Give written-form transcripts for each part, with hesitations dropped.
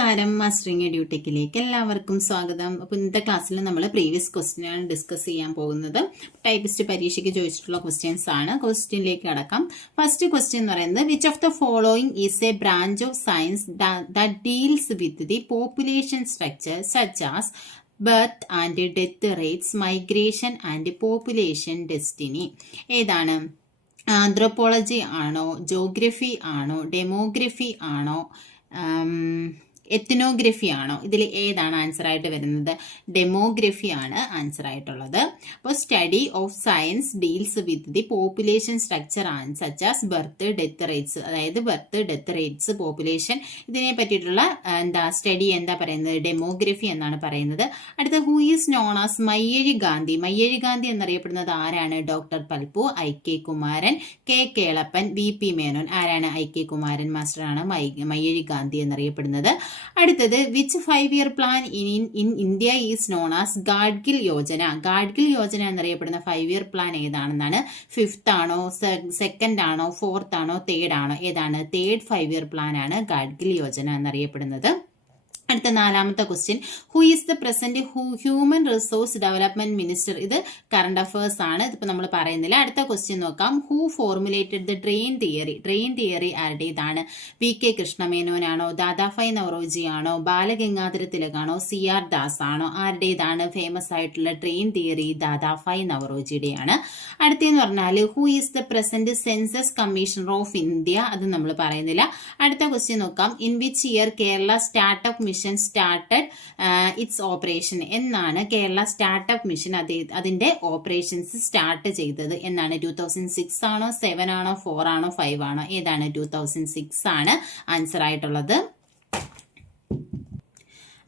നമസ്കാരം, മാസ്റ്ററിംഗ് എഡ്യൂടെക്കിലേക്ക് എല്ലാവർക്കും സ്വാഗതം. അപ്പോൾ ഇന്നത്തെ ക്ലാസ്സിൽ നമ്മൾ പ്രീവിയസ് ക്വസ്റ്റ്യൻ ആണ് ഡിസ്കസ് ചെയ്യാൻ പോകുന്നത്. ടൈപ്പിസ്റ്റ് പരീക്ഷയ്ക്ക് ചോദിച്ചിട്ടുള്ള ക്വസ്റ്റ്യൻസ് ആണ്. ക്വസ്റ്റ്യനിലേക്ക് കടക്കാം. ഫസ്റ്റ് ക്വസ്റ്റ്യൻ എന്ന് പറയുന്നത്, which of the following is A branch of science that deals with the population structure such as birth and death rates, migration and population destiny? ഏതാണ്? ആന്ത്രോപോളജി ആണോ, ജോഗ്രഫി ആണോ, ഡെമോഗ്രഫി ആണോ, ethnography ആണോ? ഇതിൽ ഏതാണ് answer ആയിട്ട് വരുന്നത്? ഡെമോഗ്രഫി ആണ് ആൻസർ ആയിട്ടുള്ളത്. അപ്പോൾ study of science deals with the population structure and such as birth death rates, അതായത് ബർത്ത് ഡെത്ത് റേറ്റ്സ് പോപ്പുലേഷൻ ഇതിനെ പറ്റിയിട്ടുള്ള സ്റ്റഡി എന്താ പറയുന്നത്? ഡെമോഗ്രഫി എന്നാണ് പറയുന്നത്. അടുത്ത, who is known as Mayyazhi Gandhi? Mayyazhi Gandhi എന്നറിയപ്പെടുന്നത് ആരാണ്? Doctor Palpu, I K Kumaran, K Kelappan, V P Menon. ആരാണ്? ഐ കെ കുമാരൻ മാസ്റ്റർ ആണ് മയ്യഴി ഗാന്ധി എന്നറിയപ്പെടുന്നത്. അടുത്തത്, which 5-year plan in India is known as Gadgil Yojana? Gadgil Yojana എന്നറിയപ്പെടുന്ന 5-year പ്ലാൻ ഏതാണെന്നാണ്? 5th ആണോ, 2nd ആണോ, 4th ആണോ, 3rd ആണോ? ഏതാണ്? 3rd 5-year പ്ലാൻ ആണ് ഗാഡ്ഗിൽ യോജന എന്നറിയപ്പെടുന്നത്. അടുത്ത 4ാമത്തെ question, who is the present human resource development minister? ഇത് കറണ്ട് അഫയേഴ്സ് ആണ്, ഇതിപ്പോ നമ്മൾ പറയുന്നില്ല. അടുത്ത ക്വസ്റ്റ്യൻ നോക്കാം. Who formulated the train theory? Train theory ആരുടേതാണ്? വി കെ കൃഷ്ണമേനോനാണോ, ദാദാഭായ് നവറോജി ആണോ, ബാലഗംഗാധര തിലകാണോ, സി ആർ ദാസ് ആണോ? ആരുടേതാണ് ഫേമസ് ആയിട്ടുള്ള ട്രെയിൻ തിയറി? ദാദാഭായ് നവറോജിയുടെയാണ്. അടുത്തെന്ന് പറഞ്ഞാൽ, who is the present census commissioner of India? അത് നമ്മൾ പറയുന്നില്ല. അടുത്ത ക്വസ്റ്റ്യൻ നോക്കാം. In which year Kerala startup mission started it's operation? എന്നാണ് കേരള സ്റ്റാർട്ടപ്പ് മിഷൻ അതിന്റെ ഓപ്പറേഷൻസ് സ്റ്റാർട്ട് ചെയ്തത്? എന്നാണ്? 2006 ആണോ, 7 ആണോ, 4 ആണോ, 5 ആണോ? ഏതാണ്? 2006 ആണ് ആൻസർ ആയിട്ടുള്ളത്.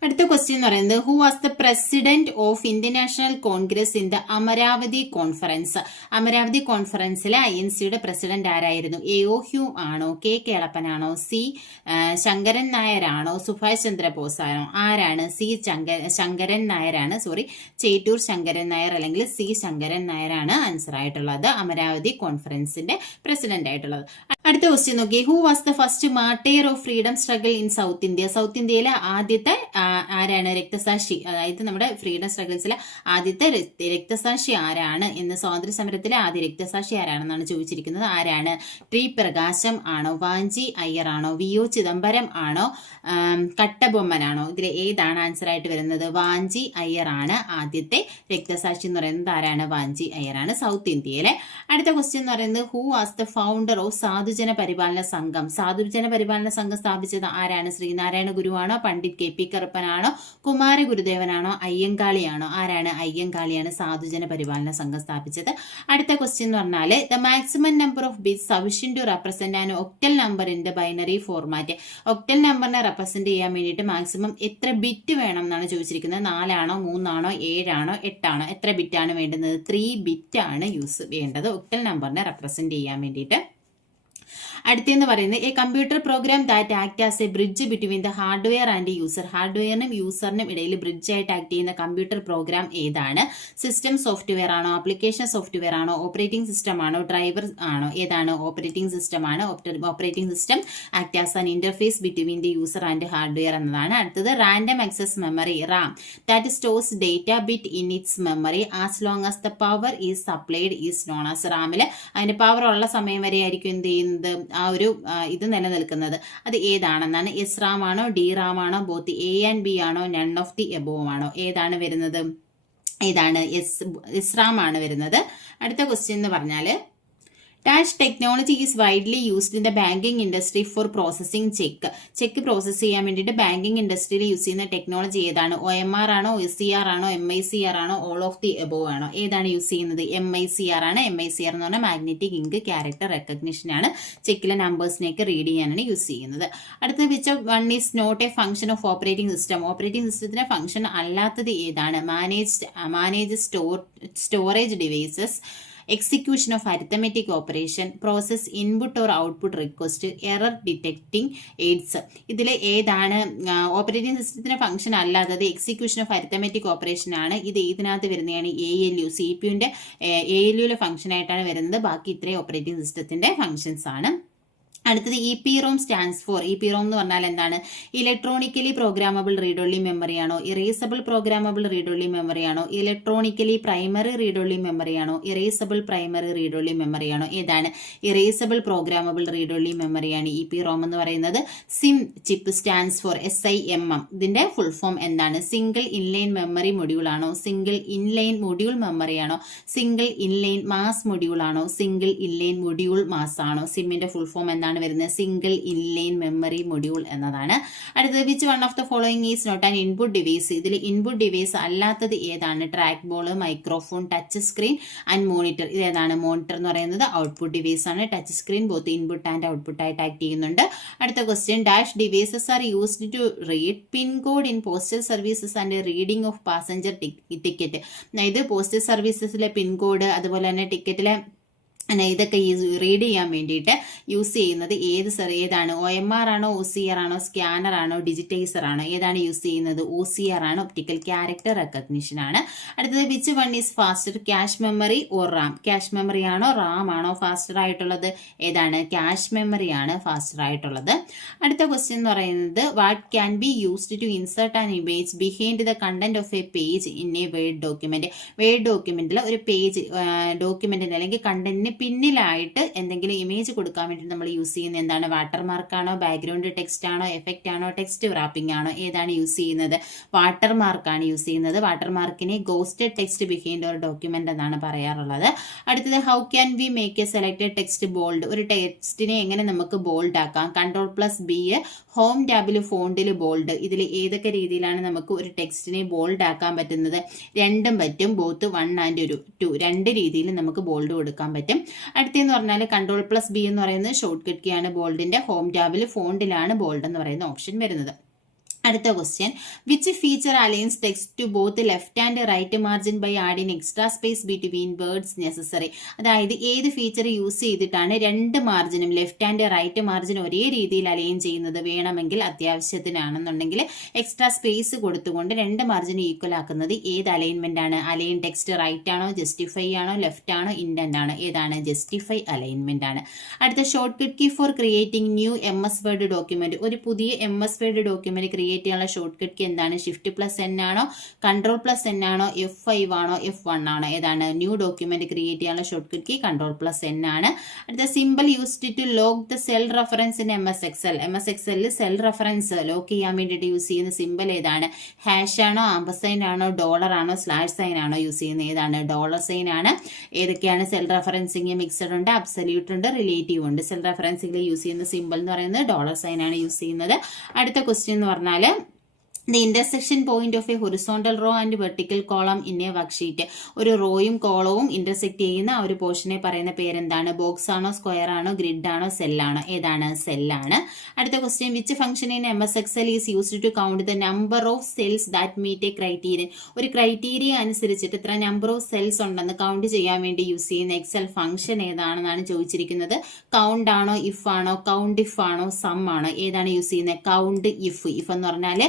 അടുത്ത ക്വസ്റ്റ്യൻ എന്ന് പറയുന്നത്, who was the president of international congress in the Amaravati conference? Amaravati കോൺഫറൻസിലെ INCയുടെ പ്രസിഡന്റ് ആരായിരുന്നു? എ.ഒ. ഹ്യൂം ആണോ, കെ കേളപ്പനാണോ, സി ശങ്കരൻ നായരാണോ, സുഭാഷ് ചന്ദ്രബോസ് ആണോ? ആരാണ്? സി ശങ്കരൻ നായരാണ്. ചേറ്റൂർ ശങ്കരൻ നായർ അല്ലെങ്കിൽ സി ശങ്കരൻ നായരാണ് ആൻസർ ആയിട്ടുള്ളത്, അമരാവതി കോൺഫറൻസിന്റെ പ്രസിഡന്റ് ആയിട്ടുള്ളത്. അടുത്ത ക്വസ്റ്റ്യൻ നോക്കി, who was the first martyr of freedom struggle in south India? South ഇന്ത്യയിലെ ആദ്യത്തെ ആരാണ്? രക്തസാക്ഷി, അതായത് നമ്മുടെ ഫ്രീഡം സ്ട്രഗിൾസിലെ ആദ്യത്തെ രക്തസാക്ഷി ആരാണ് എന്ന്, സ്വാതന്ത്ര്യ സമരത്തിലെ ആദ്യ രക്തസാക്ഷി ആരാണെന്നാണ് ചോദിച്ചിരിക്കുന്നത്. ആരാണ്? ടി പ്രകാശം ആണോ, വാഞ്ചി അയ്യർ ആണോ, വി.ഒ. ചിദംബരം ആണോ, കട്ടബൊമ്മനാണോ? ഇതിൽ ഏതാണ് ആൻസർ ആയിട്ട് വരുന്നത്? വാഞ്ചി അയ്യർ ആണ് ആദ്യത്തെ രക്തസാക്ഷി എന്ന് പറയുന്നത്. ആരാണ്? വാഞ്ചി അയ്യർ ആണ് സൗത്ത് ഇന്ത്യയിലെ. അടുത്ത ക്വസ്റ്റ്യൻ എന്ന് പറയുന്നത്, who was the founder of Sadhujana Paripalana Sangham? Sadhujana Paripalana Sangham സ്ഥാപിച്ചത് ആരാണ്? ശ്രീനാരായണ ഗുരുവാണോ, പണ്ഡിറ്റ് കെ പി കറുപ്പനാണോ, കുമാര ഗുരുദേവനാണോ, അയ്യങ്കാളിയാണോ? ആരാണ്? അയ്യങ്കാളിയാണ് സാധുജന പരിപാലന സംഘം സ്ഥാപിച്ചത്. അടുത്ത ക്വസ്റ്റ്യൻ എന്ന് പറഞ്ഞാൽ, the maximum number of bits sufficient to represent an octal number in the binary format? Octal നമ്പറിനെ റെപ്രസെന്റ് ചെയ്യാൻ വേണ്ടിയിട്ട് മാക്സിമം എത്ര ബിറ്റ് വേണം എന്നാണ് ചോദിച്ചിരിക്കുന്നത്. 4 ആണോ, 3 ആണോ, 7 ആണോ, 8 ആണോ? എത്ര ബിറ്റ് ആണ് വേണ്ടുന്നത്? 3 ബിറ്റ് ആണ് വേണ്ടത് ഒക്ടൽ നമ്പറിനെ റെപ്രസെന്റ് ചെയ്യാൻ വേണ്ടിയിട്ട്. അടുത്തെന്ന് പറയുന്നത്, a computer program that act as a bridge between the hardware and user? ഹാർഡ്വെയറിനും യൂസറിനും ഇടയിൽ ബ്രിഡ്ജ് ആയിട്ട് ആക്ട് ചെയ്യുന്ന കമ്പ്യൂട്ടർ പ്രോഗ്രാം ഏതാണ്? സിസ്റ്റം സോഫ്റ്റ്വെയർ ആണോ, ആപ്ലിക്കേഷൻ സോഫ്റ്റ്വെയർ ആണോ, ഓപ്പറേറ്റിംഗ് സിസ്റ്റം ആണോ, ഡ്രൈവർ ആണോ? ഏതാണ്? ഓപ്പറേറ്റിംഗ് സിസ്റ്റം ആണ്. Operating system act as an interface between the user and hardware എന്നതാണ്. അടുത്തത്, random access memory RAM that stores data bit in its memory as long as the power is supplied is known as? റാമിൽ അതിന്റെ power ഉള്ള സമയം വരെ ആയിരിക്കും എന്ത് ചെയ്യുന്നത്? ആ ഒരു ഇത് നിലനിൽക്കുന്നത്. അത് ഏതാണെന്നാണ്? എസ് റാം ആണോ, ഡി റാം ആണോ, ബോത്ത് എ ആൻഡ് ബി ആണോ, നൺ ഓഫ് ദി എബോവ് ആണോ? ഏതാണ് വരുന്നത്? ഏതാണ്? എസ് റാം ആണ് വരുന്നത്. അടുത്ത ക്വസ്റ്റ്യൻ എന്ന് പറഞ്ഞാൽ, dash technology is widely used in the banking industry for processing cheque process ചെയ്യാൻ വേണ്ടിയിട്ട് ബാങ്കിങ് ഇൻഡസ്ട്രിയിൽ യൂസ് ചെയ്യുന്ന ടെക്നോളജി ഏതാണ്? OMR ആണോ, SCR ആണോ, MICR ആണോ, ഓൾ ഓഫ് ദി എബോവ് ആണോ? ഏതാണ് യൂസ് ചെയ്യുന്നത്? MICR ആണ്. MICR എന്ന് പറഞ്ഞാൽ മാഗ്നറ്റിക് ഇങ്ക് ക്യാരക്ടർ റെക്കഗ്നിഷൻ ആണ്. ചെക്കിലെ നമ്പേഴ്സിനെയൊക്കെ റീഡ് ചെയ്യാനാണ് യൂസ് ചെയ്യുന്നത്. അടുത്ത, which one is not a function of operating system? Operating സിസ്റ്റത്തിന്റെ ഫംഗ്ഷൻ അല്ലാത്തത് ഏതാണ്? Manage storage devices, execution of arithmetic operation, process input or output request, error detecting aids. ഇതിൽ ഏതാണ് operating സിസ്റ്റത്തിന്റെ ഫംഗ്ഷൻ അല്ലാത്തത്? എക്സിക്യൂഷൻ ഓഫ് അരിത്തമെറ്റിക് ഓപ്പറേഷൻ ആണ്. ഇത് ഇതിനകത്ത് വരുന്നതാണ് ALU, CPU-ന്റെ ALU ഫംഗ്ഷൻ ആയിട്ടാണ് വരുന്നത്. ബാക്കി ഇത്രയും ഓപ്പറേറ്റിംഗ് സിസ്റ്റത്തിന്റെ ഫംഗ്ഷൻസ് ആണ്. അടുത്തത് EPROM സ്റ്റാൻഡ്സ് ഫോർ. EPROM എന്ന് പറഞ്ഞാൽ എന്താണ്? Electronically programmable read only memory ആണോ, erasable programmable read only memory ആണോ, electronically primary read only memory ആണോ, erasable primary read only memory ആണോ? ഏതാണ്? ഇറേസബിൾ പ്രോഗ്രാമബിൾ റീഡ് ഓൺലി മെമ്മറിയാണ് EPROM എന്ന് പറയുന്നത്. SIM chip stands for SIMM. ഇതിന്റെ ഫുൾ ഫോം എന്താണ്? സിംഗിൾ ഇൻലൈൻ മെമ്മറി മൊഡ്യൂൾ ആണോ, സിംഗിൾ ഇൻലൈൻ മൊഡ്യൂൾ മെമ്മറി ആണോ, സിംഗിൾ ഇൻലൈൻ മാസ് മൊഡ്യൂൾ ആണോ, സിംഗിൾ ഇൻലൈൻ മൊഡ്യൂൾ മാസ് ആണോ? സിമ്മിന്റെ ഫുൾ ഫോം എന്താണ് വരുന്നത്? സിംഗിൾ ഇൻലൈൻ മെമ്മറി മൊഡ്യൂൾ എന്നതാണ്. അടുത്തത് which one of the following is not an input device. ഇതിൽ ഇൻപുട്ട് ഡിവൈസ് അല്ലാത്തത് ഏതാണ്? Track ball, microphone, touch screen and monitor. ഇത് ഏതാണ്? മോണിറ്റർ എന്ന് പറയുന്നത് ഔട്ട്പുട്ട് ഡിവൈസ് ആണ്. Touch screen both input and output ആയിട്ട് ആക്ട് ചെയ്യുന്നുണ്ട്. അടുത്ത question, dash devices are used to read pin code in postal services and reading of passenger ticket. അതായത് postal സർവീസസിലെ പിൻ കോഡ് അതുപോലെ തന്നെ ടിക്കറ്റിലെ ഇതൊക്കെ റീഡ് ചെയ്യാൻ വേണ്ടിയിട്ട് യൂസ് ചെയ്യുന്നത് ഏതാണ്? OMR ആണോ, OCR ആണോ, സ്കാനർ ആണോ, ഡിജിറ്റൈസർ ആണോ? ഏതാണ് യൂസ് ചെയ്യുന്നത്? OCR ആണ്, ഒപ്റ്റിക്കൽ ക്യാരക്ടർ റെക്കഗ്നിഷൻ ആണ്. അടുത്തത് which one is faster, cache memory or RAM? Cache memory ആണോ, റാം ആണോ ഫാസ്റ്റർ ആയിട്ടുള്ളത്? ഏതാണ്? ക്യാഷ് മെമ്മറി ആണ് ഫാസ്റ്റർ ആയിട്ടുള്ളത്. അടുത്ത ക്വസ്റ്റ്യൻ എന്ന് പറയുന്നത്, what can be used to insert an image behind the content of a page in a Word document. Word ഡോക്യുമെന്റിൽ ഒരു പേജ് ഡോക്യുമെന്റിന് അല്ലെങ്കിൽ കണ്ടന്റിന് പിന്നിലായിട്ട് എന്തെങ്കിലും ഇമേജ് കൊടുക്കാൻ വേണ്ടി നമ്മൾ യൂസ് ചെയ്യുന്നത് എന്താണ്? വാട്ടർമാർക്ക് ആണോ, ബാക്ക്ഗ്രൗണ്ട് ടെക്സ്റ്റ് ആണോ, എഫക്റ്റ് ആണോ, ടെക്സ്റ്റ് റാപ്പിംഗ് ആണോ? ഏതാണ് യൂസ് ചെയ്യുന്നത്? വാട്ടർമാർക്കാണ് യൂസ് ചെയ്യുന്നത്. വാട്ടർമാർക്കിനെ ഗോസ്റ്റഡ് ടെക്സ്റ്റ് ബിഹൈൻഡ് ഒരു ഡോക്യുമെന്റ് എന്നാണ് പറയാറുള്ളത്. അടുത്തത്, how can we make A selected text bold? ഒരു ടെക്സ്റ്റിനെ എങ്ങനെ നമുക്ക് ബോൾഡ് ആക്കാം? Ctrl+B, ഹോം ടാബിൽ ഫോണ്ടിൽ ബോൾഡ്. ഇതിൽ ഏതൊക്കെ രീതിയിലാണ് നമുക്ക് ഒരു ടെക്സ്റ്റിനെ ബോൾഡ് ആക്കാൻ പറ്റുന്നത്? രണ്ടും പറ്റും. ബോത്ത് 1 and 2 രണ്ട് രീതിയിൽ നമുക്ക് ബോൾഡ് കൊടുക്കാൻ പറ്റും. അടുത്തെന്ന് പറഞ്ഞാൽ Ctrl+B എന്ന് പറയുന്നത് ഷോർട്ട് കട്ട് കീ ആണ് ബോൾഡിന്റെ. ഹോം ടാബിൽ ഫോണ്ടിലാണ് ബോൾഡ് എന്ന് പറയുന്ന ഓപ്ഷൻ വരുന്നത്. അടുത്ത question, which feature aligns text to both left and right margin by adding extra space between words necessary? അതായത് ഏത് ഫീച്ചർ യൂസ് ചെയ്തിട്ടാണ് രണ്ട് മാർജിനും ലെഫ്റ്റ് ആൻഡ് റൈറ്റ് മാർജിൻ ഒരേ രീതിയിൽ അലൈൻ ചെയ്യുന്നത്? വേണമെങ്കിൽ അത്യാവശ്യത്തിനാണെന്നുണ്ടെങ്കിൽ എക്സ്ട്രാ സ്പേസ് കൊടുത്തുകൊണ്ട് രണ്ട് മാർജിനും ഈക്വൽ ആക്കുന്നത് ഏത് അലൈൻമെന്റ് ആണ്? അലൈൻ ടെക്സ്റ്റ് റൈറ്റ് ആണോ, ജസ്റ്റിഫൈ ആണോ, ലെഫ്റ്റ് ആണോ, ഇൻഡന്റ് ആണോ? ഏതാണ്? ജസ്റ്റിഫൈ അലൈൻമെന്റ് ആണ്. അടുത്ത, shortcut key for creating new MS Word document. ഒരു പുതിയ MS വേർഡ് ഡോക്യുമെന്റ് ക്രിയേറ്റ് ചെയ്യാനുള്ള ഷോർട്ട് കട്ട് കീ എന്താണ്? Shift+N ആണോ, Ctrl+N ആണോ, F5 ആണോ, F1 ആണോ? ഏതാണ്? ന്യൂ ഡോക്യുമെന്റ് ക്രിയേറ്റ് ചെയ്യാനുള്ള ഷോർട്ട് കട്ട് കീ Ctrl+N ആണ്. അടുത്ത, simple used to lock the cell reference in MS Excel. MS Excelൽ സെൽ റെഫറൻസ് ലോക്ക് ചെയ്യാൻ വേണ്ടിയിട്ട് യൂസ് ചെയ്യുന്ന സിമ്പിൾ ഏതാണ്? ഹാഷ് ആണോ, ആംപർസൈൻ ആണോ, ഡോളർ ആണോ, സ്ലാഷ് സൈൻ ആണോ യൂസ് ചെയ്യുന്നത്? ഏതാണ്? ഡോളർ സൈൻ ആണ്. ഏതൊക്കെയാണ് സെൽ റെഫറൻസിങ്? മിക്സഡ് ഉണ്ട്, അബ്സല്യൂട്ട് ഉണ്ട്, റിലേറ്റീവ് ഉണ്ട്. സെൽ റെഫറൻസിംഗിൽ യൂസ് ചെയ്യുന്ന സിമ്പിൾ എന്ന് പറയുന്നത് ഡോളർ സൈൻ ആണ് യൂസ് ചെയ്യുന്നത്. അടുത്ത ക്വസ്റ്റ്യൻ എന്ന് പറഞ്ഞാൽ, the intersection point of a horizontal row and vertical column in a worksheet. ഒരു റോയും കോളവും ഇന്റർസെക്ട് ചെയ്യുന്ന ആ ഒരു പോർഷനെ പറയുന്ന പേരെന്താണ്? ബോക്സ് ആണോ, സ്ക്വയർ ആണോ, ഗ്രിഡ് ആണോ, സെൽ ആണോ? ഏതാണ്? സെല്ലാണ്. അടുത്ത question, which function in MS Excel is used to count the number of cells that meet a criterion? ഒരു ക്രൈറ്റീരിയ അനുസരിച്ചിട്ട് എത്ര നമ്പർ ഓഫ് സെൽസ് ഉണ്ടെന്ന് കൗണ്ട് ചെയ്യാൻ വേണ്ടി യൂസ് ചെയ്യുന്ന എക്സൽ ഫംഗ്ഷൻ ഏതാണെന്നാണ് ചോദിച്ചിരിക്കുന്നത്. കൗണ്ട് ആണോ, ഇഫ് ആണോ, കൗണ്ട് ഇഫ് ആണോ, സം ആണോ? ഏതാണ് യൂസ് ചെയ്യുന്നത്? Count if. ഇഫ് എന്ന് പറഞ്ഞാൽ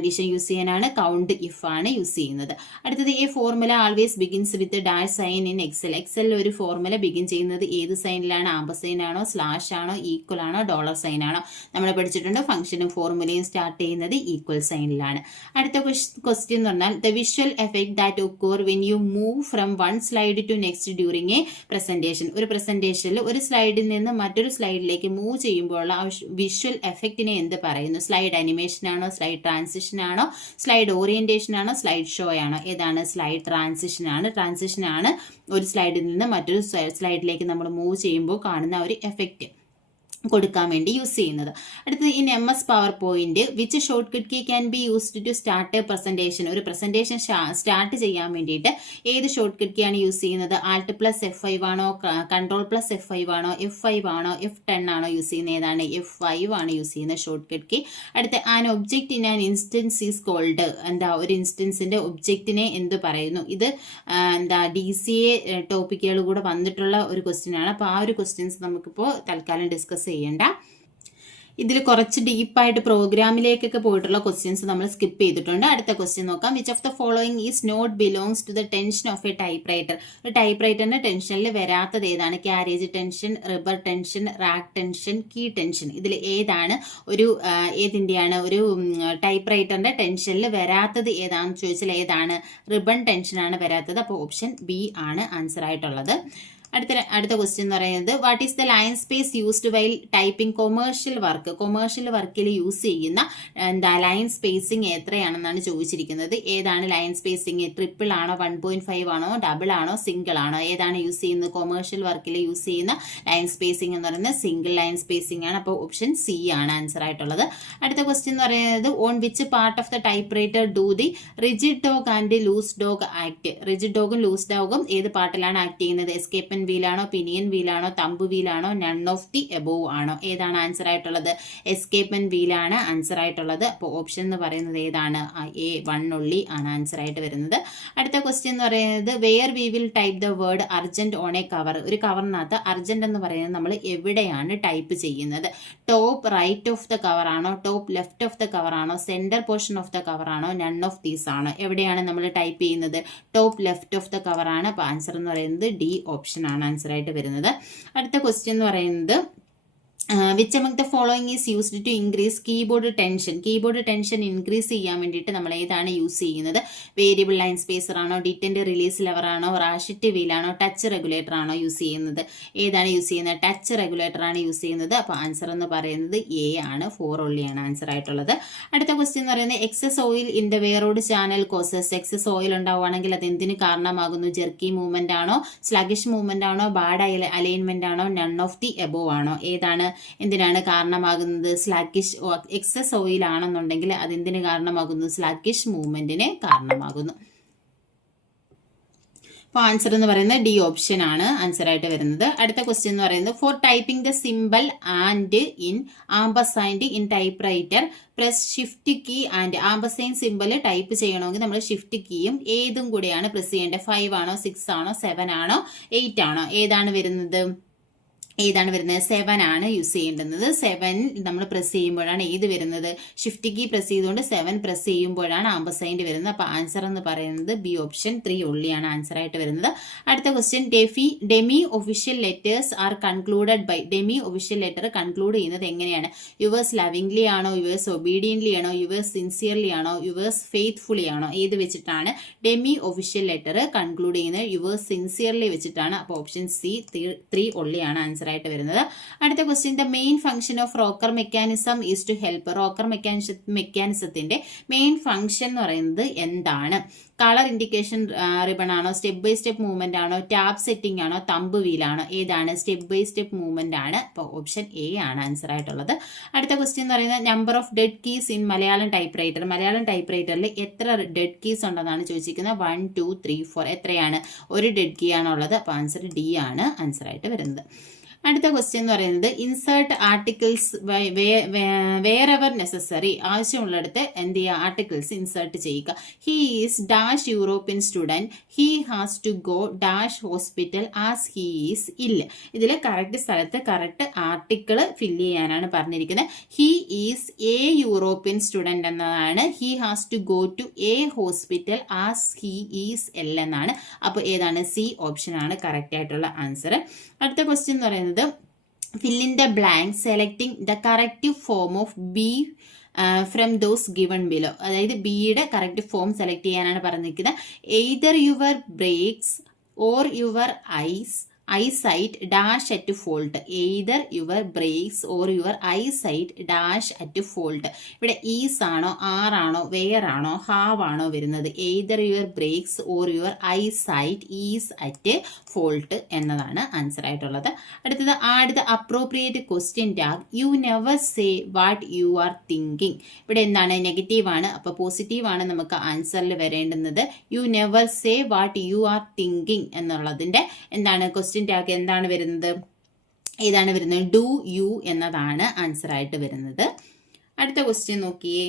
കണ്ടീഷൻ യൂസ് ചെയ്യാനാണ്, കൗണ്ട് ഇഫ് ആണ് യൂസ് ചെയ്യുന്നത്. അടുത്തത്, a formula always begins with dash sign in Excel. എക്സലിൽ ഒരു ഫോർമുല ബിഗിൻ ചെയ്യുന്നത് ഏത് സൈനിലാണ്? ആംപർസൈൻ ആണോ, സ്ലാഷ് ആണോ, ഈക്വൽ ആണോ, ഡോളർ സൈൻ ആണോ? നമ്മൾ പഠിച്ചിട്ടുണ്ട് ഫംഗ്ഷനും ഫോർമുലയും സ്റ്റാർട്ട് ചെയ്യുന്നത് ഈക്വൽ സൈനിലാണ്. അടുത്ത ക്വസ്റ്റ്യൻ എന്ന് പറഞ്ഞാൽ, the visual effect that occur when you move from one slide to next during a presentation. ഒരു പ്രസന്റേഷനിൽ ഒരു സ്ലൈഡിൽ നിന്ന് മറ്റൊരു സ്ലൈഡിലേക്ക് മൂവ് ചെയ്യുമ്പോഴുള്ള വിഷ്വൽ എഫക്റ്റിനെ എന്ത് പറയുന്നു? സ്ലൈഡ് അനിമേഷൻ ആണോ, സ്ലൈഡ് ട്രാൻസിഷൻ ആണോ, സ്ലൈഡ് ഓറിയന്റേഷൻ ആണോ, സ്ലൈഡ് ഷോ ആണോ? ഏതാണ്? സ്ലൈഡ് ട്രാൻസിഷൻ ആണ്. ട്രാൻസിഷൻ ആണ് ഒരു സ്ലൈഡിൽ നിന്ന് മറ്റൊരു സ്ലൈഡിലേക്ക് നമ്മൾ മൂവ് ചെയ്യുമ്പോൾ കാണുന്ന ഒരു എഫക്റ്റ് കൊടുക്കാൻ വേണ്ടി യൂസ് ചെയ്യുന്നത്. അടുത്തത്, in MS PowerPoint which shortcut key can be used to start a presentation? ഒരു പ്രസന്റേഷൻ സ്റ്റാർട്ട് ചെയ്യാൻ വേണ്ടിയിട്ട് ഏത് ഷോർട്ട് കട്ട് കീ ആണ് യൂസ് ചെയ്യുന്നത്? Alt+F5 ആണോ, Ctrl+F5 ആണോ, F5 ആണോ, F10 ആണോ യൂസ് ചെയ്യുന്നത്? ഏതാണ്? F5 ആണ് യൂസ് ചെയ്യുന്ന ഷോർട്ട് കട്ട് കീ. അടുത്ത, an object in an instance is called. എന്താ? ഒരു ഇൻസ്റ്റൻസിന്റെ ഒബ്ജക്റ്റിനെ എന്ത് പറയുന്നു? ഇത് DCA ടോപ്പിക്കുകൾ കൂടെ വന്നിട്ടുള്ള ഒരു ക്വസ്റ്റ്യൻ ആണ്. അപ്പോൾ ആ ഒരു ക്വസ്റ്റ്യൻസ് നമുക്കിപ്പോൾ തൽക്കാലം ഡിസ്കസ് ചെയ്യേണ്ട. ഇതിൽ കുറച്ച് ഡീപ്പായിട്ട് പ്രോഗ്രാമിലേക്കൊക്കെ പോയിട്ടുള്ള ക്വസ്റ്റ്യൻസ് നമ്മൾ സ്കിപ്പ് ചെയ്തിട്ടുണ്ട്. അടുത്ത ക്വസ്റ്റ്യൻ നോക്കാം. Which of the following is not belongs to the tension of a typewriter. ഒരു ടൈപ്പ് റൈറ്ററിന്റെ ടെൻഷനിൽ വരാത്തത് ഏതാണ്? Carriage tension, ribbon tension, rack tension, key tension. ഇതിൽ ഏതാണ് ഏതിന്റെയാണ് ഒരു ടൈപ്പ് റൈറ്ററിന്റെ ടെൻഷനിൽ വരാത്തത് ഏതാണെന്ന് ചോദിച്ചാൽ ഏതാണ്? റിബൺ ടെൻഷനാണ് വരാത്തത്. അപ്പോൾ ഓപ്ഷൻ ബി ആണ് ആൻസർ ആയിട്ടുള്ളത്. അടുത്ത ക്വസ്റ്റ്യൻ എന്ന് പറയുന്നത് what is the line space used while typing commercial work. Commercial വർക്കിൽ യൂസ് ചെയ്യുന്ന ലൈൻ സ്പേസിംഗ് എത്രയാണെന്നാണ് ചോദിച്ചിരിക്കുന്നത്. ഏതാണ് ലൈൻ സ്പേസിംഗ്? ട്രിപ്പിൾ ആണോ, 1.5 ആണോ, ഡബിൾ ആണോ, സിംഗിൾ ആണോ? ഏതാണ് യൂസ് ചെയ്യുന്നത്? കൊമേഴ്ഷ്യൽ വർക്കിൽ യൂസ് ചെയ്യുന്ന ലൈൻ സ്പേസിംഗ് എന്ന് പറയുന്നത് സിംഗിൾ ലൈൻ സ്പേസിംഗ് ആണ്. അപ്പോൾ ഓപ്ഷൻ സി ആണ് ആൻസർ ആയിട്ടുള്ളത്. അടുത്ത ക്വസ്റ്റ്യൻ എന്ന് പറയുന്നത് on which part of the typewriter do the rigid dog and loose dog act. Rigid ഡോഗും ലൂസ് ഡോഗും ഏത് പാർട്ടിലാണ് ആക്ട് ചെയ്യുന്നത്? എസ്കേപ്പ് വീലാണോ, പിനിയൻ വീലാണോ, തമ്പ് വീലാണോ, നൺ ഓഫ് ദി എബോവ് ആണോ? ഏതാണ് ആൻസർ ആയിട്ടുള്ളത്? എസ്കേപ്പൻ വീലാണ് ആൻസർ ആയിട്ടുള്ളത്. അപ്പോൾ ഓപ്ഷൻ എന്ന് പറയുന്നത് ഏതാണ്? എ, 1 only ആണ് ആൻസർ ആയിട്ട് വരുന്നത്. അടുത്ത ക്വസ്റ്റ്യൻ എന്ന് പറയുന്നത് where we will type the word urgent on a cover. ഒരു കവറിനകത്ത് അർജന്റ് എന്ന് പറയുന്നത് നമ്മൾ എവിടെയാണ് ടൈപ്പ് ചെയ്യുന്നത്? Top right of the cover ആണോ, top left of the cover ആണോ, centre portion of the cover ആണോ, നൺ ഓഫ് ദീസ് ആണോ? എവിടെയാണ് നമ്മൾ ടൈപ്പ് ചെയ്യുന്നത്? Top left of the cover ആണ്. അപ്പോൾ ആൻസർ എന്ന് പറയുന്നത് ഡി ഓപ്ഷൻ ആണ് ആൻസർ ആയിട്ട് വരുന്നത്. അടുത്ത ക്വസ്റ്റ്യൻ എന്ന് പറയുന്നത് which among the following is used to increase keyboard tension. Keyboard tension increase ചെയ്യാൻ വേണ്ടിയിട്ട് നമ്മൾ ഏതാണ് യൂസ് ചെയ്യുന്നത്? വേരിയബിൾ ലൈൻ സ്പേസർ ആണോ, ഡിറ്റന്റ് റിലീസ് ലെവർ ആണോ, റാഷിറ്റ് വീൽ ആണോ, ടച്ച് റെഗുലേറ്റർ ആണോ യൂസ് ചെയ്യുന്നത്? ഏതാണ് യൂസ് ചെയ്യുന്നത്? ടച്ച് റെഗുലേറ്റർ ആണ് യൂസ് ചെയ്യുന്നത്. അപ്പോൾ ആൻസർ എന്ന് പറയുന്നത് എ ആണ്, 4 only ആണ് ആൻസർ ആയിട്ടുള്ളത്. അടുത്ത ക്വസ്റ്റ്യൻ എന്ന് പറയുന്നത് എക്സസ് ഓയിൽ ഇൻ ദ വേറോഡ് ചാനൽ കോസസ്. എക്സസ് ഓയിൽ ഉണ്ടാവുകയാണെങ്കിൽ അത് എന്തിന് കാരണമാകുന്നു? ജെർക്കി മൂവ്മെന്റ് ആണോ, സ്ലഗിഷ് മൂവ്മെന്റ് ആണോ, ബാഡ് അലൈൻമെന്റ് ആണോ, നൺ ഓഫ് ദി എബോവ് ആണോ? ഏതാണ് എന്തിനാണ് കാരണമാകുന്നത്? സ്ലാക്കിഷ് എക്സസ് ഓയിൽ ആണെന്നുണ്ടെങ്കിൽ അതെന്തിന് കാരണമാകുന്നു? സ്ലാക്കിഷ് മൂവ്മെന്റിന് കാരണമാകുന്നു. അപ്പോൾ ആൻസർ എന്ന് പറയുന്നത് ഡി ഓപ്ഷൻ ആണ് ആൻസർ ആയിട്ട് വരുന്നത്. അടുത്ത ക്വസ്റ്റ്യൻ എന്ന് പറയുന്നത് for typing the simple and in ampersand in typewriter press shift key and ampersand simple type ചെയ്യണമെങ്കിൽ നമ്മൾ ഷിഫ്റ്റ് കീയും ഏതും കൂടെയാണ് പ്രസ് ചെയ്യേണ്ടത്? 5 ആണോ, 6 ആണോ, 7 ആണോ, 8 ആണോ? ഏതാണ് വരുന്നത്? 7 ആണ് യൂസ് ചെയ്യേണ്ടുന്നത്. 7 നമ്മൾ പ്രസ് ചെയ്യുമ്പോഴാണ് ഏത് വരുന്നത്? ഷിഫ്റ്റ് കീ പ്രസ് ചെയ്തുകൊണ്ട് 7 പ്രസ് ചെയ്യുമ്പോഴാണ് ആംബസൈൻഡ് വരുന്നത്. അപ്പോൾ ആൻസർ എന്ന് പറയുന്നത് ബി ഓപ്ഷൻ 3 only ആണ് ആൻസർ ആയിട്ട് വരുന്നത്. അടുത്ത question demi official letters are concluded by. Demi official letter conclude ചെയ്യുന്നത് എങ്ങനെയാണ്? യുവേഴ്സ് ലവിംഗ്ലി ആണോ, യുവേഴ്സ് ഒബീഡിയൻലി ആണോ, യുവേഴ്സ് സിൻസിയർലി ആണോ, യുവേഴ്സ് ഫെയ്ത്ത്ഫുള്ളി ആണോ? ഏത് വെച്ചിട്ടാണ് ഡെമി ഒഫീഷ്യൽ ലെറ്റർ കൺക്ലൂഡ് ചെയ്യുന്നത്? യുവേഴ്സ് സിൻസിയർലി വെച്ചിട്ടാണ്. അപ്പോൾ ഓപ്ഷൻ സി 3 only ആണ് ആൻസർ ആയിട്ട് വരുന്നത്. അടുത്ത question the main function of rocker mechanism is to help. Rocker മെക്കാനിസത്തിന്റെ main function എന്ന് പറയുന്നത് എന്താണ്? കളർ ഇൻഡിക്കേഷൻ റിബൺ ആണോ, സ്റ്റെപ്പ് ബൈ സ്റ്റെപ്പ് മൂവ്മെന്റ് ആണോ, ടാപ്പ് സെറ്റിംഗ് ആണോ, തമ്പ് വീലാണോ? ഏതാണ്? സ്റ്റെപ്പ് ബൈ സ്റ്റെപ്പ് മൂവ്മെന്റ് ആണ്. അപ്പോൾ ഓപ്ഷൻ എ ആണ് ആൻസർ ആയിട്ടുള്ളത്. അടുത്ത ക്വസ്റ്റ്യൻ എന്ന് പറയുന്നത് number of dead keys in Malayalam typewriter. Malayalam type റൈറ്ററിൽ എത്ര ഡെഡ് കീസ് ഉണ്ടെന്നാണ് ചോദിച്ചിരിക്കുന്നത്? 1, 2, 3, 4. എത്രയാണ്? ഒരു ഡെഡ് കീ ആണുള്ളത്. അപ്പോൾ ആൻസർ ഡി ആണ് ആൻസർ ആയിട്ട് വരുന്നത്. അടുത്ത ക്വസ്റ്റ്യൻ എന്ന് പറയുന്നത് ഇൻസേർട്ട് ആർട്ടിക്കിൾസ് വേറെവർ നെസസറി. ആവശ്യമുള്ളിടത്ത് എന്ത് ചെയ്യുക? ആർട്ടിക്കിൾസ് ഇൻസേർട്ട് ചെയ്യുക. He is dash European student, he has to go dash hospital as he is ill. ഇതിൽ കറക്റ്റ് സ്ഥലത്ത് കറക്റ്റ് ആർട്ടിക്കിൾ ഫില്ല് ചെയ്യാനാണ് പറഞ്ഞിരിക്കുന്നത്. He is a European student എന്നതാണ്. He has to go to a hospital as he is ill എന്നാണ്. അപ്പോൾ ഏതാണ്? C option ആണ് correct ആയിട്ടുള്ള ആൻസർ. അടുത്ത ക്വസ്റ്റ്യൻ എന്ന് പറയുന്നത് fill in the blank selecting the corrective form of B from those given below. അതായത് ബിയുടെ കറക്റ്റ് ഫോം സെലക്ട് ചെയ്യാനാണ് പറഞ്ഞിരിക്കുന്നത്. Either your brakes or your eyesight dash at fault. Either your brakes or your eyesight dash at fault. ഇവിടെ is ആണോ, are ആണോ, where ആണോ, have ആണോ വരുന്നത്? Either your brakes or your eyesight is at fault എന്നതാണ് answer ആയിട്ടുള്ളത്. അടുത്തത് add the appropriate question tag. You never say what you are thinking. ഇവിടെ എന്താണ്? നെഗറ്റീവ് ആണ്. അപ്പോൾ പോസിറ്റീവ് ആണ് നമുക്ക് ആൻസറിൽ വരേണ്ടുന്നത്. You never say what you are thinking എന്നുള്ളതിന്റെ എന്താണ്? ക്വസ്റ്റ്യൻ ടാഗ് എന്താണ് വരുന്നത്? ഏതാണ് വരുന്നത്? ഡു യു എന്നതാണ് ആൻസർ ആയിട്ട് വരുന്നത്. അടുത്ത ക്വസ്റ്റ്യൻ നോക്കിയേ.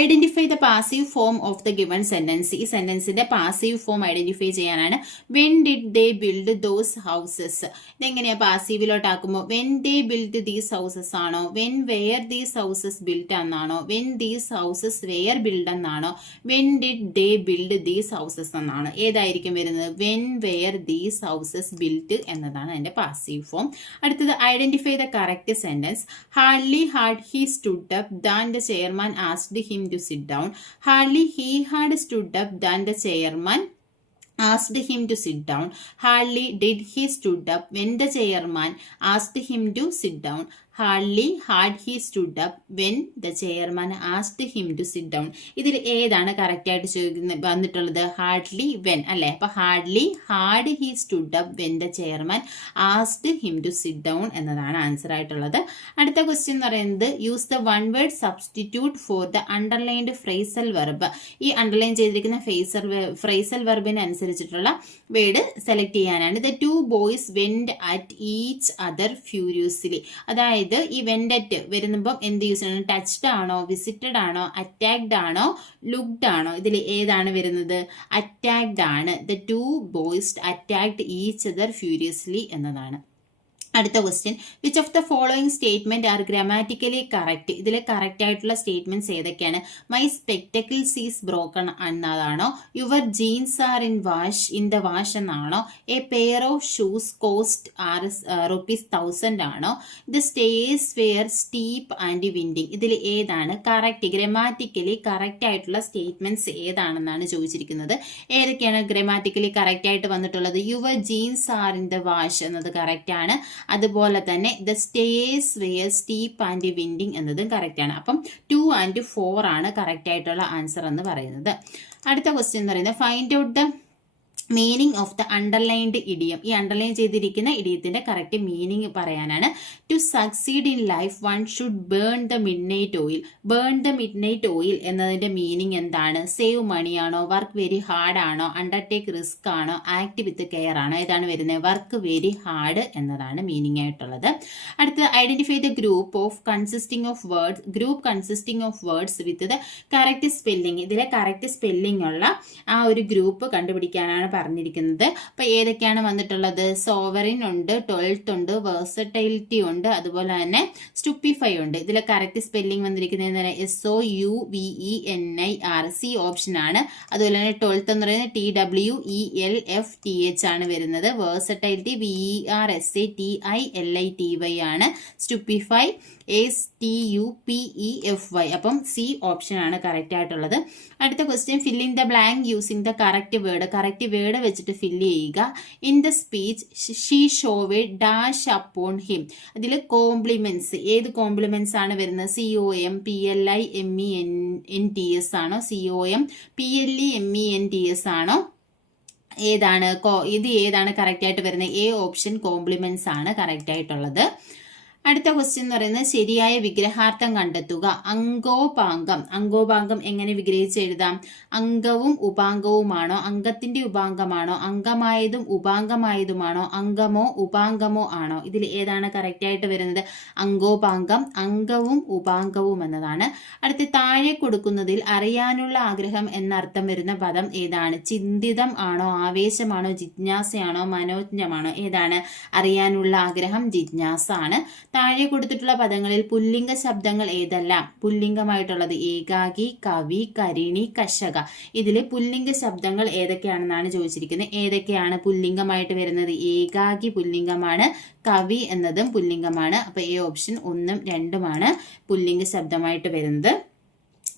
Identify the passive form of the given sentence. ഈ സെന്റൻസിന്റെ പാസീവ് ഫോം ഐഡന്റിഫൈ ചെയ്യാനാണ്. When did they build those houses. ഇതെങ്ങനെയാ പാസീവിലോട്ടാക്കുമ്പോൾ when they build these houses ആണോ, when were these houses build എന്നാണോ, when these houses were build എന്നാണോ, when did they build these houses എന്നാണ്. ഏതായിരിക്കും വരുന്നത്? When were these houses build എന്നതാണ് അതിന്റെ പാസീവ് ഫോം. അടുത്തത് identify the correct sentence. Hardly had he stood up than the chairman asked him to sit down. Hardly he had stood up than the chairman asked him to sit down. Hardly did he stood up when the chairman asked him to sit down. Hardly had he stood up when the chairman asked him to sit down. ഇതിൽ ഏതാണ് correct ആയിട്ട് വന്നിട്ടുള്ളത്? Hardly when അല്ലെ. അപ്പൊ hardly had he stood up when the chairman asked him to sit down എന്നതാണ് answer ആയിട്ടുള്ളത്. അടുത്ത question എന്ന് പറയുന്നത് use the one word substitute for the underlined phrasal verb. ഈ അണ്ടർലൈൻ ചെയ്തിരിക്കുന്ന ഫ്രേസൽ വെർബിന് അനുസരിച്ചിട്ടുള്ള വേർഡ് സെലക്ട് ചെയ്യാനാണ്. The two boys went at each other furiously. അതായത് ഈ വെൻഡറ്റ് വരുമ്പം എന്ത് യൂസ് ചെയ്യണം? ടച്ച്ഡ് ആണോ, വിസിറ്റഡ് ആണോ, അറ്റാക്ഡ് ആണോ, ലുക്ഡ് ആണോ? ഇതിൽ ഏതാണ് വരുന്നത്? അറ്റാക്ഡ് ആണ്. The two boys attacked each other furiously എന്നതാണ്. അടുത്ത question, which of the following statement are grammatically correct. ഇതിലെ കറക്റ്റ് ആയിട്ടുള്ള സ്റ്റേറ്റ്മെന്റ്സ് ഏതൊക്കെയാണ്? മൈ സ്പെക്ടക്കിൾസ് ഈസ് ബ്രോക്കൺ എന്നതാണോ, your jeans are in the wash എന്നാണോ, a pair of shoes cost ₹1000 ആണോ, the stairs were steep and winding. ഇതിൽ ഏതാണ് correct, grammatically correct ആയിട്ടുള്ള statements ഏതാണെന്നാണ് ചോദിച്ചിരിക്കുന്നത്. ഏതൊക്കെയാണ് ഗ്രാമാറ്റിക്കലി കറക്റ്റ് ആയിട്ട് വന്നിട്ടുള്ളത്? Your jeans are in the wash എന്നത് കറക്റ്റ് ആണ്. അതുപോലെ തന്നെ the stairs were steep and winding എന്നതും കറക്റ്റ് ആണ്. അപ്പം 2 and 4 ആണ് കറക്റ്റ് ആയിട്ടുള്ള ആൻസർ എന്ന് പറയുന്നത്. അടുത്ത ക്വസ്റ്റ്യൻ എന്ന് പറയുന്നത് find out the meaning of the underlined idiom. ഈ അണ്ടർലൈൻ ചെയ്തിരിക്കുന്ന ഇഡിയത്തിന്റെ കറക്റ്റ് മീനിങ് പറയാനാണ്. To succeed in life one should burn the midnight oil. Burn the midnight oil എന്നതിന്റെ മീനിങ് എന്താണ്? സേവ് മണി ആണോ, work very hard ആണോ, undertake risk ആണോ, act with care ആണോ? ഏതാണ് വരുന്നത്? വർക്ക് വെരി ഹാർഡ് എന്നതാണ് മീനിങ് ആയിട്ടുള്ളത്. അടുത്തത് identify the group of consisting of words. Group consisting of words with the correct spelling. ഇതിലെ കറക്റ്റ് സ്പെല്ലിംഗ് ഉള്ള ആ ഒരു ഗ്രൂപ്പ് കണ്ടുപിടിക്കാനാണ് പറഞ്ഞിരിക്കുന്നത്. അപ്പൊ ഏതൊക്കെയാണ് വന്നിട്ടുള്ളത്? സോവറിൻ ഉണ്ട്, 12th ഉണ്ട്, വേഴ്സറ്റൈലിറ്റി ഉണ്ട്, അതുപോലെ തന്നെ സ്റ്റുപ്പിഫൈ ഉണ്ട്. ഇതിലെ കറക്റ്റ് സ്പെല്ലിംഗ് വന്നിരിക്കുന്നത് SOUVENIR. സി ഓപ്ഷൻ ആണ്. അതുപോലെ തന്നെ 12th എന്ന് പറയുന്നത് TWELFTH ആണ് വരുന്നത്. വേഴ്സറ്റൈലിറ്റി VERSATILITY ആണ്. Stupefy STUPEFY. അപ്പം സി ഓപ്ഷൻ ആണ് കറക്റ്റ് ആയിട്ടുള്ളത്. അടുത്ത question, fill in the blank using the correct word. Correct word വെച്ചിട്ട് ഫില്ല് ചെയ്യുക. In the speech she showered dash upon him. അതിൽ കോംപ്ലിമെന്റ്സ്, ഏത് കോംപ്ലിമെന്റ്സ് ആണ് വരുന്നത്? COM PLIMENTS ആണോ, COM PLEMENTS ആണോ? ഏതാണ് ഇത്? ഏതാണ് കറക്റ്റ് ആയിട്ട് വരുന്നത്? എ ഓപ്ഷൻ കോംപ്ലിമെന്റ്സ് ആണ് കറക്റ്റ് ആയിട്ടുള്ളത്. അടുത്ത ക്വസ്റ്റ്യൻ എന്ന് പറയുന്നത് ശരിയായ വിഗ്രഹാർത്ഥം കണ്ടെത്തുക. അങ്കോപാംഗം. അങ്കോപാംഗം എങ്ങനെ വിഗ്രഹിച്ച് എഴുതാം? അംഗവും ഉപാംഗവുമാണോ, അംഗത്തിന്റെ ഉപാംഗമാണോ, അംഗമായതും ഉപാംഗമായതുമാണോ, അംഗമോ ഉപാംഗമോ ആണോ? ഇതിൽ ഏതാണ് കറക്റ്റ് ആയിട്ട് വരുന്നത്? അങ്കോപാംഗം, അംഗവും ഉപാംഗവും എന്നതാണ്. അടുത്ത താഴെ കൊടുക്കുന്നതിൽ അറിയാനുള്ള ആഗ്രഹം എന്നർത്ഥം വരുന്ന പദം ഏതാണ്? ചിന്തിതം ആണോ, ആവേശമാണോ, ജിജ്ഞാസയാണോ, മനോജ്ഞമാണോ? ഏതാണ്? അറിയാനുള്ള ആഗ്രഹം, ജിജ്ഞാസ ആണ്. താഴെ കൊടുത്തിട്ടുള്ള പദങ്ങളിൽ പുല്ലിംഗ ശബ്ദങ്ങൾ ഏതെല്ലാം? പുല്ലിംഗമായിട്ടുള്ളത് ഏകാകി, കവി, കരിണി, കർഷക. ഇതിൽ പുല്ലിംഗ ശബ്ദങ്ങൾ ഏതൊക്കെയാണെന്നാണ് ചോദിച്ചിരിക്കുന്നത്. ഏതൊക്കെയാണ് പുല്ലിംഗമായിട്ട് വരുന്നത്? ഏകാകി പുല്ലിംഗമാണ്, കവി എന്നതും പുല്ലിംഗമാണ്. അപ്പൊ എ ഓപ്ഷൻ 1ഉം 2ഉമാണ് പുല്ലിംഗ ശബ്ദമായിട്ട് വരുന്നത്.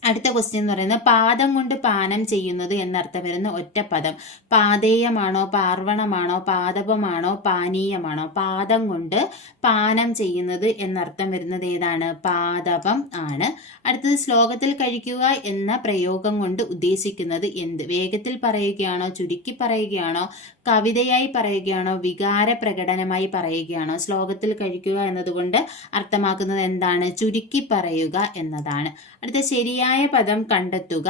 അടുത്ത ക്വസ്റ്റ്യൻ എന്ന് പറയുന്നത് പാദം കൊണ്ട് പാനം ചെയ്യുന്നത് എന്നർത്ഥം വരുന്ന ഒറ്റപ്പദം. പാതേയമാണോ, പാർവണമാണോ, പാദപമാണോ, പാനീയമാണോ? പാദം കൊണ്ട് പാനം ചെയ്യുന്നത് എന്നർത്ഥം വരുന്നത് ഏതാണ്? പാദപം ആണ്. അടുത്തത് ശ്ലോകത്തിൽ കഴിക്കുക എന്ന പ്രയോഗം കൊണ്ട് ഉദ്ദേശിക്കുന്നത് എന്ത്? വേഗത്തിൽ പറയുകയാണോ, ചുരുക്കി പറയുകയാണോ, കവിതയായി പറയുകയാണോ, വികാര പ്രകടനമായി പറയുകയാണോ? ശ്ലോകത്തിൽ കഴിക്കുക എന്നതുകൊണ്ട് അർത്ഥമാക്കുന്നത് എന്താണ്? ചുരുക്കി പറയുക എന്നതാണ്. അടുത്ത ശരിയായ പദം കണ്ടെത്തുക.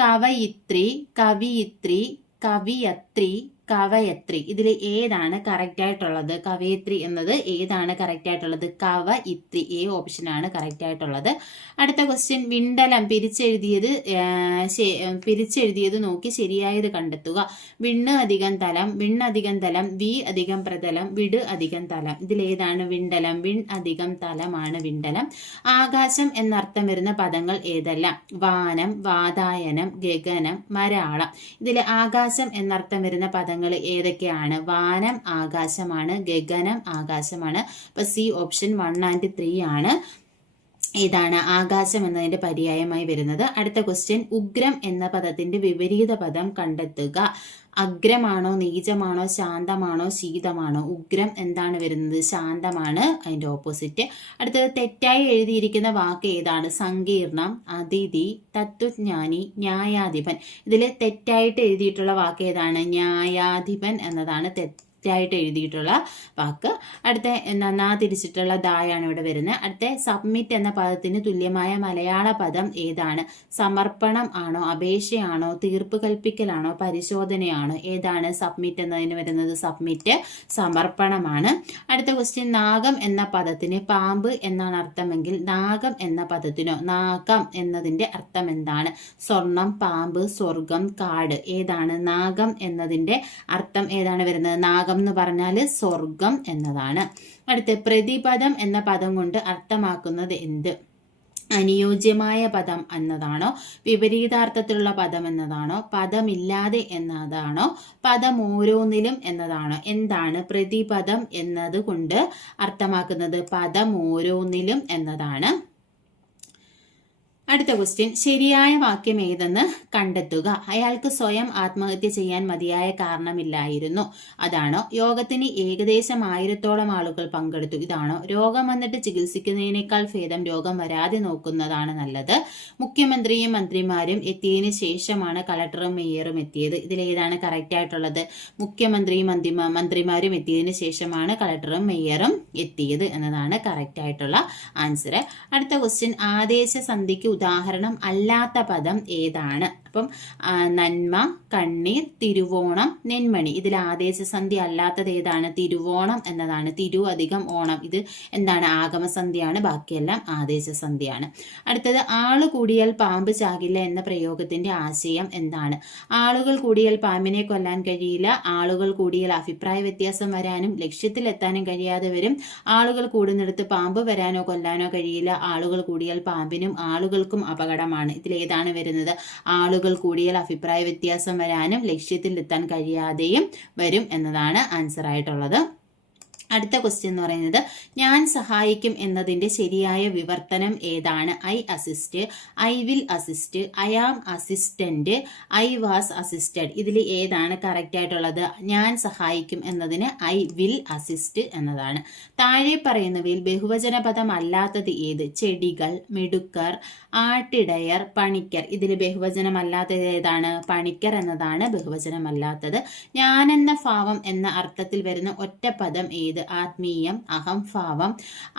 കവയിത്രി, കവിയിത്രി, കവിയത്രി, കവയത്രി. ഇതിൽ ഏതാണ് കറക്റ്റ് ആയിട്ടുള്ളത്? കവയത്രി എന്നത് ഏതാണ് കറക്റ്റ് ആയിട്ടുള്ളത്? കവയിത്രി. എ ഓപ്ഷനാണ് കറക്റ്റ് ആയിട്ടുള്ളത്. അടുത്ത ക്വസ്റ്റ്യൻ, വിണ്ടലം പിരിച്ചെഴുതിയത് നോക്കി ശരിയായത് കണ്ടെത്തുക. വിണ്ണ് അധികം തലം, വിണ്ണധികം തലം, വി അധികം പ്രതലം, വിട് അധികം തലം. ഇതിലേതാണ് വിണ്ടലം? വിൺ അധികം തലമാണ് വിണ്ടലം. ആകാശം എന്നർത്ഥം വരുന്ന പദങ്ങൾ ഏതെല്ലാം? വാനം, വാതായനം, ഗഗനം, മരാളം. ഇതിൽ ആകാശം എന്നർത്ഥം വരുന്ന പദങ്ങൾ ഏതൊക്കെയാണ്? വാനം ആകാശമാണ്, ഗഗനം ആകാശമാണ്. അപ്പൊ സി ഓപ്ഷൻ 1 and 3 ആണ് ഏതാണ് ആകാശം എന്നതിന്റെ പര്യായമായി വരുന്നത്. അടുത്ത ക്വസ്റ്റ്യൻ, ഉഗ്രം എന്ന പദത്തിന്റെ വിപരീത പദം കണ്ടെത്തുക. അഗ്രമാണോ, നീചമാണോ, ശാന്തമാണോ, ശീതമാണോ? ഉഗ്രം എന്താണ് വരുന്നത്? ശാന്തമാണ്, അതിന്റെ ഓപ്പോസിറ്റ്. അടുത്തത്, തെറ്റായി എഴുതിയിരിക്കുന്ന വാക്ക് ഏതാണ്? സങ്കീർണം, അതിഥി, തത്വജ്ഞാനി, ന്യായാധിപൻ. ഇതിൽ തെറ്റായിട്ട് എഴുതിയിട്ടുള്ള വാക്ക് ഏതാണ്? ന്യായാധിപൻ എന്നതാണ് തെറ്റായിട്ട് എഴുതിയിട്ടുള്ള വാക്ക്. അടുത്ത നാ തിരിച്ചിട്ടുള്ള ദായാണ് ഇവിടെ വരുന്നത്. അടുത്ത, സബ്മിറ്റ് എന്ന പദത്തിന് തുല്യമായ മലയാള പദം ഏതാണ്? സമർപ്പണം ആണോ, അപേക്ഷയാണോ, തീർപ്പ് കൽപ്പിക്കലാണോ, പരിശോധനയാണോ? ഏതാണ് സബ്മിറ്റ് എന്നതിന് വരുന്നത്? സബ്മിറ്റ് സമർപ്പണമാണ്. അടുത്ത ക്വസ്റ്റ്യൻ, നാഗം എന്ന പദത്തിന് പാമ്പ് എന്നാണ് അർത്ഥമെങ്കിൽ നാഗം എന്ന പദത്തിനോ നാഗം എന്നതിന്റെ അർത്ഥം എന്താണ്? സ്വർണം, പാമ്പ്, സ്വർഗം, കാട്. ഏതാണ് നാഗം എന്നതിന്റെ അർത്ഥം ഏതാണ് വരുന്നത്? നാഗം എന്ന് പറഞ്ഞാൽ സ്വർഗം എന്നതാണ്. അടുത്ത, പ്രതിപദം എന്ന പദം കൊണ്ട് അർത്ഥമാക്കുന്നത് എന്ത്? അനുയോജ്യമായ പദം എന്നതാണോ, വിപരീതാർത്ഥത്തിലുള്ള പദം എന്നതാണോ, പദമില്ലാതെ എന്നതാണോ, പദം ഓരോന്നിലും എന്നതാണോ? എന്താണ് പ്രതിപദം എന്നത് കൊണ്ട് അർത്ഥമാക്കുന്നത്? പദം ഓരോന്നിലും എന്നതാണ്. അടുത്ത ക്വസ്റ്റ്യൻ, ശരിയായ വാക്യം ഏതെന്ന് കണ്ടെത്തുക. അയാൾക്ക് സ്വയം ആത്മഹത്യ ചെയ്യാൻ മതിയായ കാരണമില്ലായിരുന്നു. അതാണോ? യോഗത്തിന് ഏകദേശം 1000-ഓളം ആളുകൾ പങ്കെടുത്തു. ഇതാണോ? രോഗം വന്നിട്ട് ചികിത്സിക്കുന്നതിനേക്കാൾ ഭേദം രോഗം വരാതെ നോക്കുന്നതാണ് നല്ലത്. മുഖ്യമന്ത്രിയും മന്ത്രിമാരും എത്തിയതിനു ശേഷമാണ് കളക്ടറും മേയറും എത്തിയത്. ഇതിലേതാണ് കറക്റ്റ് ആയിട്ടുള്ളത്? മുഖ്യമന്ത്രിയും മന്ത്രിമാരും എത്തിയതിനു ശേഷമാണ് കളക്ടറും മേയറും എത്തിയത് എന്നതാണ് കറക്റ്റ് ആയിട്ടുള്ള ആൻസർ. അടുത്ത ക്വസ്റ്റ്യൻ, ആദേശ സന്ധിക്ക് ഉദാഹരണം അല്ലാത്ത പദം ഏതാണ്? അപ്പം നന്മ, കണ്ണീർ, തിരുവോണം, നെന്മണി. ഇതിൽ ആദേശസന്ധി അല്ലാത്തത് ഏതാണ്? തിരുവോണം എന്നതാണ്. തിരു അധികം ഓണം. ഇത് എന്താണ്? ആഗമസന്ധിയാണ്. ബാക്കിയെല്ലാം ആദേശസന്ധിയാണ്. അടുത്തത്, ആള് കൂടിയാൽ പാമ്പ് ചാകില്ല എന്ന പ്രയോഗത്തിന്റെ ആശയം എന്താണ്? ആളുകൾ കൂടിയാൽ പാമ്പിനെ കൊല്ലാൻ കഴിയില്ല. ആളുകൾ കൂടിയാൽ അഭിപ്രായ വ്യത്യാസം വരാനും ലക്ഷ്യത്തിലെത്താനും കഴിയാതെ വരും. ആളുകൾ കൂടുന്നിടത്ത് പാമ്പ് വരാനോ കൊല്ലാനോ കഴിയില്ല. ആളുകൾ കൂടിയാൽ പാമ്പിനും ആളുകൾക്കും അപകടമാണ്. ഇതിലേതാണ് വരുന്നത്? ആളുകൾ കൂടിയാൽ അഭിപ്രായ വ്യത്യാസം വരാനും ലക്ഷ്യത്തിലെത്താൻ കഴിയാതെയും വരും എന്നതാണ് ആൻസർ ആയിട്ടുള്ളത്. അടുത്ത ക്വസ്റ്റ്യൻ എന്ന് പറയുന്നത്, ഞാൻ സഹായിക്കും എന്നതിന്റെ ശരിയായ വിവർത്തനം ഏതാണ്? I assist, I will assist, I am assistant, I was assisted. ഇതിൽ ഏതാണ് കറക്റ്റ് ആയിട്ടുള്ളത്? ഞാൻ സഹായിക്കും എന്നതിന് ഐ വിൽ അസിസ്റ്റ് എന്നതാണ്. താഴെ പറയുന്നവയിൽ ബഹുവചന പദം അല്ലാത്തത് ഏത്? ചെടികൾ, മിടുക്കർ, ആട്ടിടയർ, പണിക്കർ. ഇതിൽ ബഹുവചനം അല്ലാത്തത് ഏതാണ്? പണിക്കർ എന്നതാണ് ബഹുവചനമല്ലാത്തത്. ഞാനെന്ന ഭാവം എന്ന അർത്ഥത്തിൽ വരുന്ന ഒറ്റപ്പദം ഏത്? ആത്മീയം, അഹംഭാവം,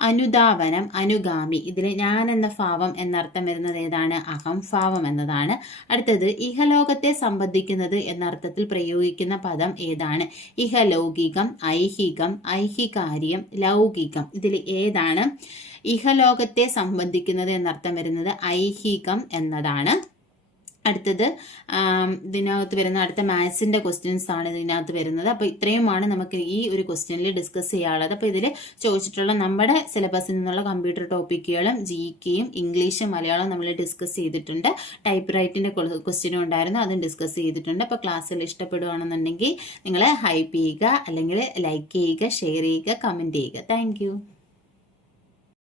അനുധാവനം, അനുഗാമി. ഇതിൽ ഞാൻ എന്ന ഭാവം എന്നർത്ഥം വരുന്നത് ഏതാണ്? അഹംഭാവം എന്നതാണ്. അടുത്തത്, ഇഹലോകത്തെ സംബന്ധിക്കുന്നത് എന്നർത്ഥത്തിൽ പ്രയോഗിക്കുന്ന പദം ഏതാണ്? ഇഹലൗകികം, ഐഹികം, ഐഹികാര്യം, ലൗകികം. ഇതിൽ ഏതാണ് ഇഹലോകത്തെ സംബന്ധിക്കുന്നത് എന്നർത്ഥം വരുന്നത്? ഐഹികം എന്നതാണ്. അടുത്തത്, ഇതിനകത്ത് വരുന്ന അടുത്ത മാത്സിന്റെ ക്വസ്റ്റ്യൻസ് ആണ് ഇതിനകത്ത് വരുന്നത്. അപ്പോൾ ഇത്രയുമാണ് നമുക്ക് ഈ ഒരു ക്വസ്റ്റ്യനിൽ ഡിസ്കസ് ചെയ്യാനുള്ളത്. അപ്പോൾ ഇതിൽ ചോദിച്ചിട്ടുള്ള നമ്മുടെ സിലബസിൽ നിന്നുള്ള കമ്പ്യൂട്ടർ ടോപ്പിക്കുകളും GK-യും ഇംഗ്ലീഷും മലയാളവും നമ്മൾ ഡിസ്കസ് ചെയ്തിട്ടുണ്ട്. ടൈപ്പ് റൈറ്റിന്റെ ക്വസ്റ്റ്യനും ഉണ്ടായിരുന്നു, അതും ഡിസ്കസ് ചെയ്തിട്ടുണ്ട്. അപ്പോൾ ക്ലാസ്സിൽ ഇഷ്ടപ്പെടുകയാണെന്നുണ്ടെങ്കിൽ നിങ്ങൾ ഹൈപ്പ് ചെയ്യുക, അല്ലെങ്കിൽ ലൈക്ക് ചെയ്യുക, ഷെയർ ചെയ്യുക, കമന്റ് ചെയ്യുക. താങ്ക്